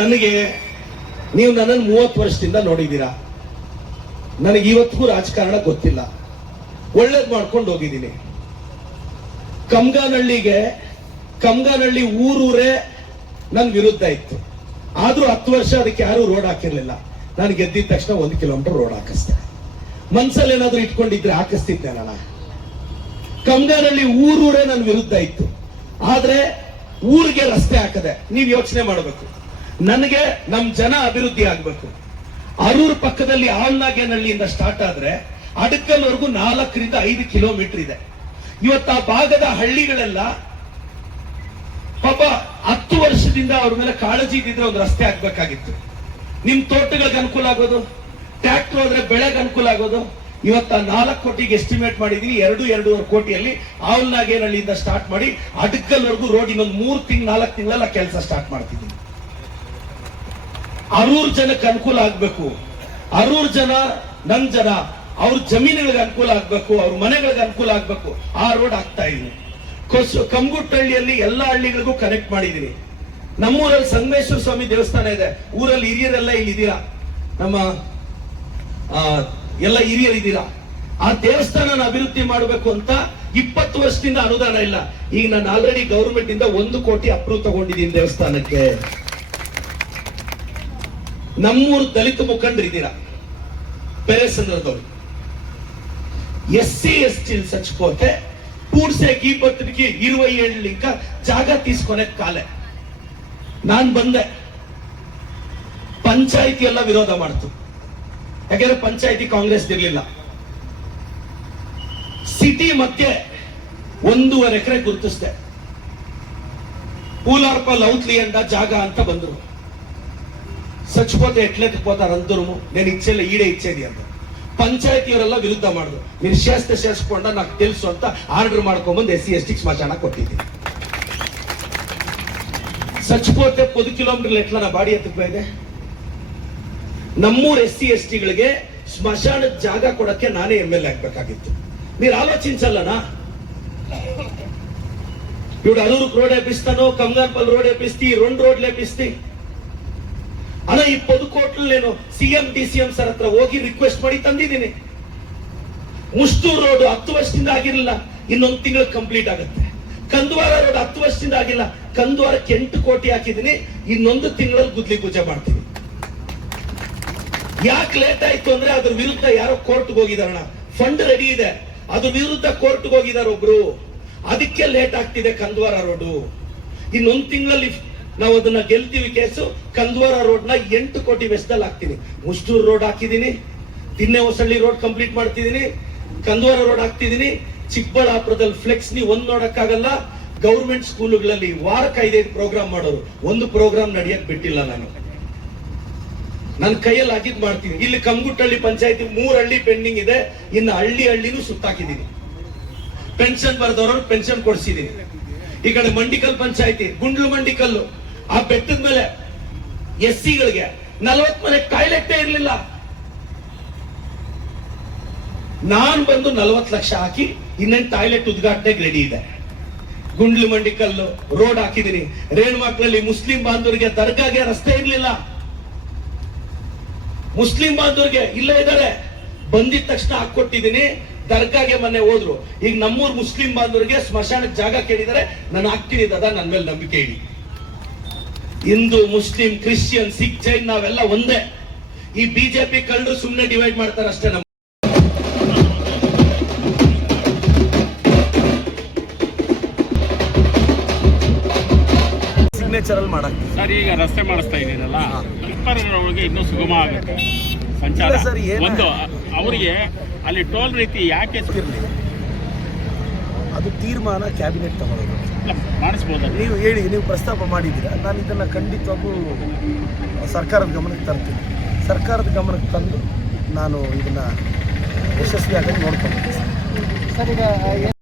ನನಗೆ ನೀವು ನನ್ನನ್ನು 30 ವರ್ಷದಿಂದ ನೋಡಿದ್ದೀರಾ. ನನಗೆ ಇವತ್ತಿಗೂ ರಾಜಕಾರಣ ಗೊತ್ತಿಲ್ಲ. ಒಳ್ಳೇದು ಮಾಡ್ಕೊಂಡು ಹೋಗಿದ್ದೀನಿ. ಕಮ್ಗಾನಹಳ್ಳಿ ಊರೂರೇ ನನ್ ವಿರುದ್ಧ ಇತ್ತು. ಆದ್ರೂ 10 ವರ್ಷ ಅದಕ್ಕೆ ಯಾರು ರೋಡ್ ಹಾಕಿರ್ಲಿಲ್ಲ. ನಾನು ಗೆದ್ದಿದ ತಕ್ಷಣ 1 ಕಿಲೋಮೀಟರ್ ರೋಡ್ ಹಾಕಿಸ್ದೆ. ಮನ್ಸಲ್ಲಿ ಏನಾದ್ರು ಇಟ್ಕೊಂಡಿದ್ರೆ ಹಾಕಿಸ್ತಿದ್ದೆ ನಾನು. ಕಮ್ಗಾನಹಳ್ಳಿ ಊರೂರೇ ನನ್ನ ವಿರುದ್ಧ ಇತ್ತು. ಆದ್ರೆ ಊರಿಗೆ ರಸ್ತೆ ಹಾಕದೆ. ನೀವು ಯೋಚನೆ ಮಾಡಬೇಕು, ನನಗೆ ನಮ್ ಜನ ಅಭಿವೃದ್ಧಿ ಆಗ್ಬೇಕು. ಅರೂರ್ ಪಕ್ಕದಲ್ಲಿ ಆಳ್ನಾಗೇನಹಳ್ಳಿಯಿಂದ ಸ್ಟಾರ್ಟ್ ಆದ್ರೆ ಅಡಕಲ್ವರೆಗೂ 4 ರಿಂದ 5 ಕಿಲೋಮೀಟರ್ ಇದೆ. ಇವತ್ತು ಆ ಭಾಗದ ಹಳ್ಳಿಗಳೆಲ್ಲ ಪಾಪ 10 ವರ್ಷದಿಂದ ಅವ್ರ ಮೇಲೆ ಕಾಳಜಿ ಇದ್ದಿದ್ರೆ ಒಂದು ರಸ್ತೆ ಹಾಕ್ಬೇಕಾಗಿತ್ತು. ನಿಮ್ ತೋಟಗಳಿಗೆ ಅನುಕೂಲ ಆಗೋದು, ಟ್ರ್ಯಾಕ್ಟರ್ ಹೋದ್ರೆ ಬೆಳೆಗೆ ಅನುಕೂಲ ಆಗೋದು. ಇವತ್ತ 4 ಕೋಟಿಗೆ ಎಸ್ಟಿಮೇಟ್ ಮಾಡಿದೀನಿ. 2-2.5 ಕೋಟಿಯಲ್ಲಿ ಆವಲ್ನಾಗೇನಹಳ್ಳಿಯಿಂದ ಸ್ಟಾರ್ಟ್ ಮಾಡಿ ಅಡಕಲ್ವರೆಗೂ ರೋಡ್ ಇನ್ನೊಂದು 4 ತಿಂಗಳೆಲ್ಲ ಕೆಲಸ ಸ್ಟಾರ್ಟ್ ಮಾಡ್ತಿದ್ದೀನಿ. ಅರೂರ್ ಜನಕ್ಕೆ ಅನುಕೂಲ ಆಗ್ಬೇಕು. ಅರೂರ್ ಜನ, ನನ್ ಜನ, ಅವ್ರ ಜಮೀನುಗಳಿಗೆ ಅನುಕೂಲ ಆಗ್ಬೇಕು, ಅವ್ರ ಮನೆಗಳಿಗೆ ಅನುಕೂಲ ಆಗ್ಬೇಕು. ಆ ರೋಡ್ ಆಗ್ತಾ ಇದೀನಿ. ಕಮ್ಗುಟ್ಟಹಳ್ಳಿಯಲ್ಲಿ ಎಲ್ಲಾ ಹಳ್ಳಿಗಳಿಗೂ ಕನೆಕ್ಟ್ ಮಾಡಿದೀನಿ. ನಮ್ಮೂರಲ್ಲಿ ಸಂಗಮೇಶ್ವರ ಸ್ವಾಮಿ ದೇವಸ್ಥಾನ ಇದೆ. ಊರಲ್ಲಿ ಹಿರಿಯರೆಲ್ಲ ಇಲ್ಲಿದ್ದೀರಾ, ನಮ್ಮ ಎಲ್ಲ ಹಿರಿಯರಿದ್ದೀರಾ. ಆ ದೇವಸ್ಥಾನ ಅಭಿವೃದ್ಧಿ ಮಾಡಬೇಕು ಅಂತ 20 ವರ್ಷದಿಂದ ಅನುದಾನ ಇಲ್ಲ. ಈಗ ನಾನು ಆಲ್ರೆಡಿ ಗವರ್ಮೆಂಟ್ ಇಂದ 1 ಕೋಟಿ ಅಪ್ರೂವ್ ತಗೊಂಡಿದ್ದೀನಿ ದೇವಸ್ಥಾನಕ್ಕೆ. ನಮ್ಮೂರು ದಲಿತ ಮುಖಂಡರಿದ್ದೀರಾ, ಪೆರೇಸಂದ್ರದವರು. SC ST చచ్చిపోతే పూడ్సేకి బతుడికి 20 ఏళ్ళు ఇంకా జాగా తీసుకునే కాలే. ನಾನು ಬಂದೆ, ಪಂಚಾಯಿತಿ ಎಲ್ಲ ವಿರೋಧ ಮಾಡ್ತು. ಯಾಕೆಂದ್ರೆ ಪಂಚಾಯಿತಿ ಕಾಂಗ್ರೆಸ್ ಇರ್ಲಿಲ್ಲ. ಸಿಟಿ ಮಧ್ಯೆ 1.5 ಎಕರೆ ಗುರುತಿಸ್ದೆ. పూలార్ప లౌత్లి అంట జాగా అంట ಬಂದ್ರು. చచ్చిపోతే ఎట్లెత్తి పోతారందరూ, నేను ఇచ్చేలా ఈడే ఇచ్చేది ಅಂತ. ಪಂಚಾಯತಿಯವರೆಲ್ಲ ವಿರುದ್ಧ ಮಾಡಿದ್ರು. మీరు చేసుಕೊಂಡ నాకు తెలుసు ಅಂತ ಆರ್ಡರ್ ಮಾಡ್ಕೊಂಡ್ಬಂದು SC ST ಶ್ಮಶಾನ ಕೊಟ್ಟಿದ್ದೀನಿ. చచ్చిపోతే 10 ಕಿಲೋಮೀಟರ್ ಎಟ್ಲ ನಾ ಬಾಡಿ ಎತ್ತಕ್ಕಿದೆ. ನಮ್ಮೂರು SC ST ಗಳಿಗೆ ಶ್ಮಶಾನದ ಜಾಗ ಕೊಡಕ್ಕೆ ನಾನೇ MLA ಆಗ್ಬೇಕಾಗಿತ್ತು. మీరు ఆలోచించాలనా? ఇప్పుడు అరూరుకు రోడ్ వేపిస్తాను, కమ్గాన్పల్లి రోడ్ వేపిస్తే, 2 రోడ్లు వేపిస్తే. ಅಲ್ಲ, ಈ 10 ಕೋಟಿ నేను CM DCM ಸರ್ ಹತ್ರ ಹೋಗಿ ರಿಕ್ವೆಸ್ಟ್ ಮಾಡಿ ತಂದಿದ್ದೀನಿ. ಮುಷ್ಟೂರು ರೋಡ್ 10 ವರ್ಷದಿಂದ ಆಗಿರಲಿಲ್ಲ, ಇನ್ನೊಂದು ತಿಂಗಳು ಕಂಪ್ಲೀಟ್ ಆಗುತ್ತೆ. ಕಂದವಾರ ರೋಡ್ 10 ವರ್ಷದಿಂದ ಆಗಿಲ್ಲ, ಕಂದವಾರಕ್ಕೆ 8 ಕೋಟಿ ಹಾಕಿದ್ದೀನಿ. ಇನ್ನೊಂದು ತಿಂಗಳಲ್ಲಿ ಗುದ್ಲಿ ಪೂಜೆ ಮಾಡ್ತೀನಿ. ಯಾಕೆ ಲೇಟ್ ಆಯ್ತು ಅಂದ್ರೆ ಅದ್ರ ವಿರುದ್ಧ ಯಾರೋ ಕೋರ್ಟ್ಗೆ ಹೋಗಿದಾರಣ. ಫಂಡ್ ರೆಡಿ ಇದೆ, ಅದ್ರ ವಿರುದ್ಧ ಕೋರ್ಟ್ಗೆ ಹೋಗಿದಾರ ಒಬ್ರು. ಅದಕ್ಕೆ ಲೇಟ್ ಆಗ್ತಿದೆ ಕಂದವಾರ ರೋಡು. ಇನ್ನೊಂದು ತಿಂಗಳಲ್ಲಿ ನಾವು ಅದನ್ನ ಗೆಲ್ತೀವಿ ಕೇಸು. ಕಂದವಾರ ರೋಡ್ ನ 8 ಕೋಟಿ ವೆಚ್ಚದಲ್ಲಿ ಹಾಕ್ತೀನಿ. ಮುಷ್ಟೂರು ರೋಡ್ ಹಾಕಿದೀನಿ, ತಿನ್ನೆಹೊಸಳ್ಳಿ ರೋಡ್ ಕಂಪ್ಲೀಟ್ ಮಾಡ್ತಿದ್ದೀನಿ, ಕಂದವಾರ ರೋಡ್ ಹಾಕ್ತಿದ್ದೀನಿ. ಚಿಕ್ಕಬಳ್ಳಾಪುರದಲ್ಲಿ ಫ್ಲೆಕ್ಸ್ ನೀವು ಒಂದ್ ನೋಡಕ್ಕಾಗಲ್ಲ. ಗೌರ್ಮೆಂಟ್ ಸ್ಕೂಲ್ಗಳಲ್ಲಿ ವಾರಕ್ಕೆ 5 ಪ್ರೋಗ್ರಾಮ್ ಮಾಡೋರು, ಒಂದು ಪ್ರೋಗ್ರಾಮ್ ನಡೆಯಕ್ ಬಿಟ್ಟಿಲ್ಲ. ನನ್ನ ಕೈಯಲ್ಲಿ ಆಗಿದ್ ಮಾಡ್ತೀನಿ. ಇಲ್ಲಿ ಕಮ್ಗುಟ್ಟಹಳ್ಳಿ ಪಂಚಾಯತಿ 3 ಹಳ್ಳಿ ಪೆಂಡಿಂಗ್ ಇದೆ. ಇನ್ನು ಹಳ್ಳಿನೂ ಸುತ್ತಾಕಿದ್ದೀನಿ. ಪೆನ್ಷನ್ ಬರೆದವರು ಪೆನ್ಷನ್ ಕೊಡಿಸಿದ್ದೀನಿ. ಈ ಕಡೆ ಮಂಡಿಕಲ್ ಪಂಚಾಯತಿ, ಗುಂಡ್ಲು ಮಂಡಿಕಲ್ಲು, ಆ ಬೆಟ್ಟದ ಮೇಲೆ SC ಗಳಿಗೆ 40 ಮನೆ ಟಾಯ್ಲೆಟ್ ಇರಲಿಲ್ಲ. ನಾನು ಬಂದು 40 ಲಕ್ಷ ಹಾಕಿ ಇನ್ನೇನು ಟಾಯ್ಲೆಟ್ ಉದ್ಘಾಟನೆಗೆ ರೆಡಿ ಇದೆ. ಗುಂಡ್ಲು ಮಂಡಿಕಲ್ಲು ರೋಡ್ ಹಾಕಿದ್ದೀನಿ. ರೇಣುಮಕ್ಕಳಲ್ಲಿ ಮುಸ್ಲಿಂ ಬಾಂಧವರಿಗೆ ದರ್ಗಾಗೆ ರಸ್ತೆ ಇರಲಿಲ್ಲ. ಮುಸ್ಲಿಂ ಬಾಂಧವರಿಗೆ ಇಲ್ಲೇ ಇದ್ದಾರೆ, ಬಂದಿದ ತಕ್ಷಣ ಹಾಕೊಟ್ಟಿದ್ದೀನಿ. ದರ್ಗಾಗೆ ಮೊನ್ನೆ ಹೋದ್ರು. ಈಗ ನಮ್ಮೂರು ಮುಸ್ಲಿಂ ಬಾಂಧವರಿಗೆ ಸ್ಮಶಾನಕ್ಕೆ ಜಾಗ ಕೇಳಿದರೆ ನಾನು ಹಾಕ್ತೀನಿ ದಾದಾ, ನನ್ನ ಮೇಲೆ ನಂಬಿಕೆ ಇಡಿ. ಹಿಂದೂ, ಮುಸ್ಲಿಂ, ಕ್ರಿಶ್ಚಿಯನ್, ಸಿಖ್, ಜೈನ್ ನಾವೆಲ್ಲ ಒಂದೇ. ಈ ಬಿಜೆಪಿ ಕಳ್ಳರು ಸುಮ್ಮನೆ ಡಿವೈಡ್ ಮಾಡ್ತಾರೆ ಅಷ್ಟೇ. ನಮ್ಮ ಸಿಗ್ನೇಚರ್ ಅಲ್ಲಿ ಮಾಡಕ್ಕೆ ಸರ್ ಈಗ ರಸ್ತೆ ಮಾಡಿಸ್ತಾ ಇದೀನಲ್ಲ, ಒಳಗೆ ಇನ್ನೂ ಸುಗಮ ಆಗುತ್ತೆ ಸಂಚಾರ. ಒಂದು ಅವರಿಗೆ ಅಲ್ಲಿ ಟೋಲ್ ರೀತಿ ಯಾಕೆ ಇರಲಿ, ಅದು ತೀರ್ಮಾನ ಕ್ಯಾಬಿನೆಟ್ ತಗೊಳ್ಳೋದು. ಮಾಡಿಸ್ಬೋದು. ನೀವು ಹೇಳಿ, ನೀವು ಪ್ರಸ್ತಾಪ ಮಾಡಿದ್ದೀರಾ, ನಾನು ಇದನ್ನು ಖಂಡಿತವಾಗೂ ಸರ್ಕಾರದ ಗಮನಕ್ಕೆ ತರ್ತೀನಿ. ಸರ್ಕಾರದ ಗಮನಕ್ಕೆ ತಂದು ನಾನು ಇದನ್ನು ಯಶಸ್ವಿಯಾಗಿ ನೋಡ್ಕೊಂಡು ಸರ್. ಈಗ